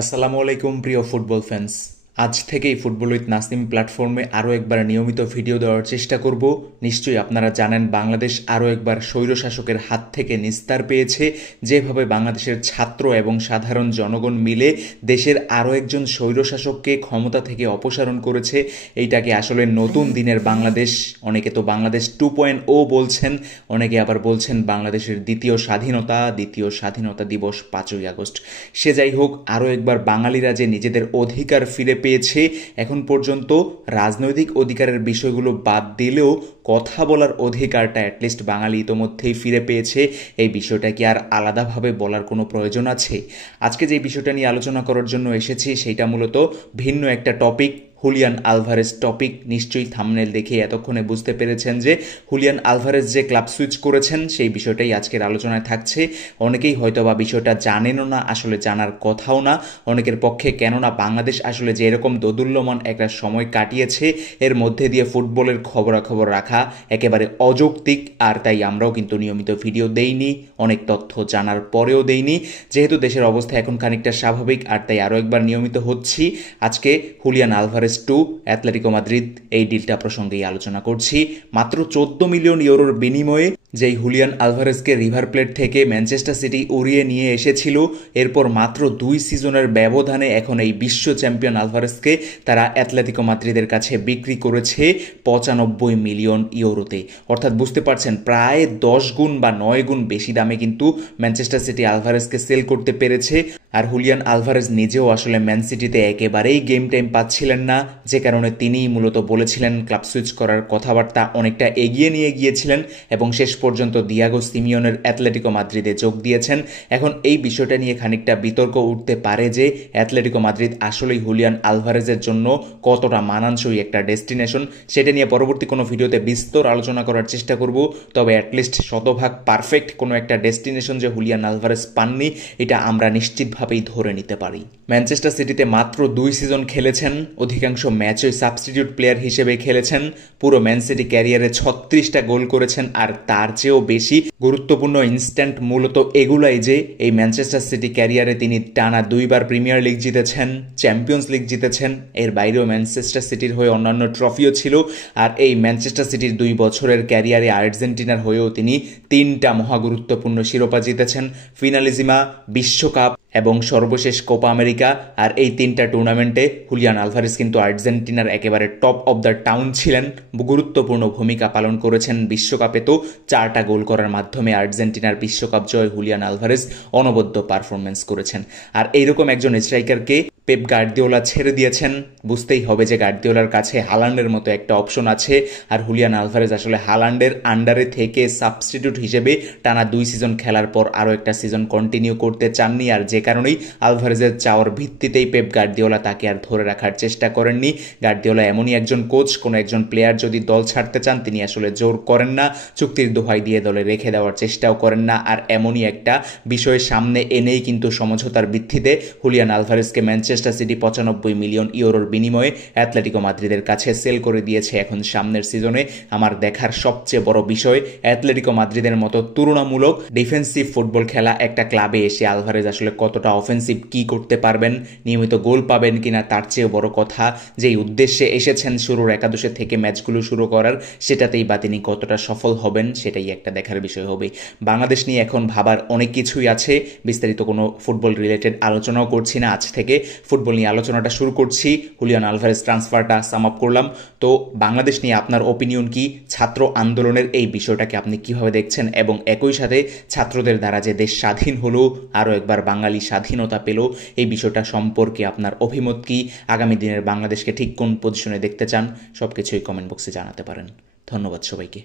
আসসালামু আলাইকুম প্রিয় ফুটবল ফ্যান্স। আজ থেকেই ফুটবল উইথ নাসিম প্ল্যাটফর্মে আরও একবার নিয়মিত ভিডিও দেওয়ার চেষ্টা করব। নিশ্চয়ই আপনারা জানেন বাংলাদেশ আরও একবার স্বৈরশাসকের হাত থেকে নিস্তার পেয়েছে। যেভাবে বাংলাদেশের ছাত্র এবং সাধারণ জনগণ মিলে দেশের আরও একজন স্বৈরশাসককে ক্ষমতা থেকে অপসারণ করেছে, এইটাকে আসলে নতুন দিনের বাংলাদেশ। অনেকে তো বাংলাদেশ 2.0 বলছেন, অনেকে আবার বলছেন বাংলাদেশের দ্বিতীয় স্বাধীনতা দিবস 5ই আগস্ট। সে যাই হোক, আরও একবার বাঙালিরা যে নিজেদের অধিকার ফিরে পেয়েছে, এখন পর্যন্ত রাজনৈতিক অধিকারের বিষয়গুলো বাদ দিলেও কথা বলার অধিকারটা অ্যাটলিস্ট বাঙালি ইতোমধ্যেই ফিরে পেয়েছে। এই বিষয়টা কি আর আলাদাভাবে বলার কোনো প্রয়োজন আছে? আজকে যে বিষয়টা নিয়ে আলোচনা করার জন্য এসেছি সেইটা মূলত ভিন্ন একটা টপিক, হুলিয়ান আলভারেজ টপিক। নিশ্চয়ই থাম্বনেল দেখে এতক্ষণে বুঝতে পেরেছেন যে হুলিয়ান আলভারেজ যে ক্লাব সুইচ করেছেন সেই বিষয়টাই আজকের আলোচনায় থাকছে। অনেকেই হয়তোবা বিষয়টা জানেনও না, আসলে জানার কথাও না অনেকের পক্ষে, কেননা বাংলাদেশ আসলে যে এরকম দোদুল্যমান একটা সময় কাটিয়েছে এর মধ্যে দিয়ে ফুটবলের খবরাখবর রাখা একেবারে অযৌক্তিক। আর তাই আমরাও কিন্তু নিয়মিত ভিডিও দেইনি, অনেক তথ্য জানার পরেও দেইনি, যেহেতু দেশের অবস্থা এখন খানিকটা স্বাভাবিক। আর তাই আরও একবার নিয়মিত হচ্ছি। আজকে Julian Alvarez to Atletico Madrid এই ডিলটা প্রসঙ্গেই আলোচনা করছি। মাত্র 14 মিলিয়ন ইউরোর বিনিময়ে যেই হুলিয়ান আলভারেজকে রিভার প্লেট থেকে ম্যানচেস্টার সিটি উড়িয়ে নিয়ে এসেছিল, এরপর মাত্র 2 সিজনের ব্যবধানে এখন এই বিশ্ব চ্যাম্পিয়ন আলভারেজকে তারা অ্যাটলেটিকো মাদ্রিদের কাছে বিক্রি করেছে 95 মিলিয়ন ইউরোতে। অর্থাৎ বুঝতে পারছেন, প্রায় 10 গুণ বা 9 গুণ বেশি দামে কিন্তু ম্যানচেস্টার সিটি আলভারেজকে সেল করতে পেরেছে। আর হুলিয়ান আলভারেজ নিজেও আসলে ম্যান সিটিতে একেবারেই গেম টাইম পাচ্ছিলেন না, যে কারণে তিনিই মূলত বলেছিলেন ক্লাব সুইচ করার কথাবার্তা অনেকটা এগিয়ে নিয়ে গিয়েছিলেন এবং শেষ পর্যন্ত দিয়াগো সিমিওনের অ্যাটলেটিকো মাদ্রিদে যোগ দিয়েছেন। এখন এই বিষয়টা নিয়ে খানিকটা বিতর্ক উঠতে পারে যে অ্যাটলেটিকো মাদ্রিদ আসলেই হুলিয়ান আলভারেজের জন্য কতটা মানানসই একটা ডেস্টিনেশন, সেটা নিয়ে পরবর্তী কোনো ভিডিওতে বিস্তর আলোচনা করার চেষ্টা করব। তবে অ্যাটলিস্ট শতভাগ পারফেক্ট কোনো একটা ডেস্টিনেশন যে হুলিয়ান আলভারেজ পাননি, এটা আমরা নিশ্চিতভাবেই ধরে নিতে পারি। ম্যানচেস্টার সিটিতে মাত্র 2 সিজন খেলেছেন, অধিকাংশ ম্যাচই সাবস্টিটিউট প্লেয়ার হিসেবে খেলেছেন। পুরো ম্যান সিটি ক্যারিয়ারে 36টা গোল করেছেন। আর তার চেয়েও বেশি গুরুত্বপূর্ণ ইনস্ট্যান্ট মূলত এগুলাই যে এই ম্যানচেস্টার সিটি ক্যারিয়ারে তিনি টানা 2বার প্রিমিয়ার লিগ জিতেছেন, চ্যাম্পিয়ন্স লিগ জিতেছেন। এর বাইরেও ম্যানচেস্টার সিটির হয়ে অন্যান্য ট্রফিও ছিল। আর এই ম্যানচেস্টার সিটির 2 বছরের ক্যারিয়ারে আর্জেন্টিনার হয়েও তিনি 3টা মহাগুরুত্বপূর্ণ শিরোপা জিতেছেন, ফিনালিজিমা, বিশ্বকাপ এবং সর্বশেষ কোপা আমেরিকা। আর এই 3টা টুর্নামেন্টে হুলিয়ান আলভারেজ কিন্তু আর্জেন্টিনার একেবারে টপ অব দ্য টাউন ছিলেন, গুরুত্বপূর্ণ ভূমিকা পালন করেছেন। বিশ্বকাপে তো 4টা গোল করার মাধ্যমে আর্জেন্টিনার বিশ্বকাপ জয় হুলিয়ান আলভারেজ অনবদ্য পারফরমেন্স করেছেন। আর এইরকম একজন স্ট্রাইকারকে পেপ গার্দিওলা ছেড়ে দিয়েছেন। বুঝতেই হবে যে গার্দিওলার কাছে হালান্ডের মতো একটা অপশন আছে, আর হুলিয়ান আলভারেজ আসলে হালান্ডের আন্ডারে থেকে সাবস্টিটিউট হিসেবে টানা 2 সিজন খেলার পর আরও একটা সিজন কন্টিনিউ করতে চাননি। আর যে কারণেই আলভারেজের চাওয়ার ভিত্তিতেই পেপ গার্দিওলা তাকে আর ধরে রাখার চেষ্টা করেননি। গার্দিওলা এমনই একজন কোচ, কোনো একজন প্লেয়ার যদি দল ছাড়তে চান তিনি আসলে জোর করেন না, চুক্তির দোহাই দিয়ে দলে রেখে দেওয়ার চেষ্টাও করেন না। আর এমনই একটা বিষয় সামনে এনেই কিন্তু সমঝোতার ভিত্তিতে হুলিয়ান আলভারেজকে ম্যানচেস্টার সিটি 95 মিলিয়ন ইউরোর বিনিময়ে অ্যাটলেটিকো মাদ্রিদের কাছে সেল করে দিয়েছে। এখন সামনের সিজনে আমার দেখার সবচেয়ে বড় বিষয় অ্যাটলেটিকো মাদ্রিদের মতো তুলনামূলক ডিফেন্সিভ ফুটবল খেলা একটা ক্লাবে এসে আলভারেজ আসলে কতটা অফেন্সিভ কি করতে পারবেন, নিয়মিত গোল পাবেন কিনা, তার চেয়েও বড় কথা যেই উদ্দেশ্যে এসেছেন শুরুর একাদশে থেকে ম্যাচগুলো শুরু করার, সেটাতেই বা তিনি কতটা সফল হবেন সেটাই একটা দেখার বিষয় হবে। বাংলাদেশ নিয়ে এখন ভাবার অনেক কিছুই আছে, বিস্তারিত কোনো ফুটবল রিলেটেড আলোচনাও করছি না। আজ থেকে ফুটবল নিয়ে আলোচনাটা শুরু করছি। হুলিয়ান আলভারেজ ট্রান্সফারটা সাম আপ করলাম। তো বাংলাদেশ নিয়ে আপনার ওপিনিয়ন কি? ছাত্র আন্দোলনের এই বিষয়টাকে আপনি কিভাবে দেখছেন? এবং একই সাথে ছাত্রদের দ্বারা যে দেশ স্বাধীন হলো, আরও একবার বাঙালি স্বাধীনতা পেল, এই বিষয়টা সম্পর্কে আপনার অভিমত কি? আগামী দিনের বাংলাদেশকে ঠিক কোন পজিশনে দেখতে চান? সবকিছুই কমেন্ট বক্সে জানাতে পারেন। ধন্যবাদ সবাইকে।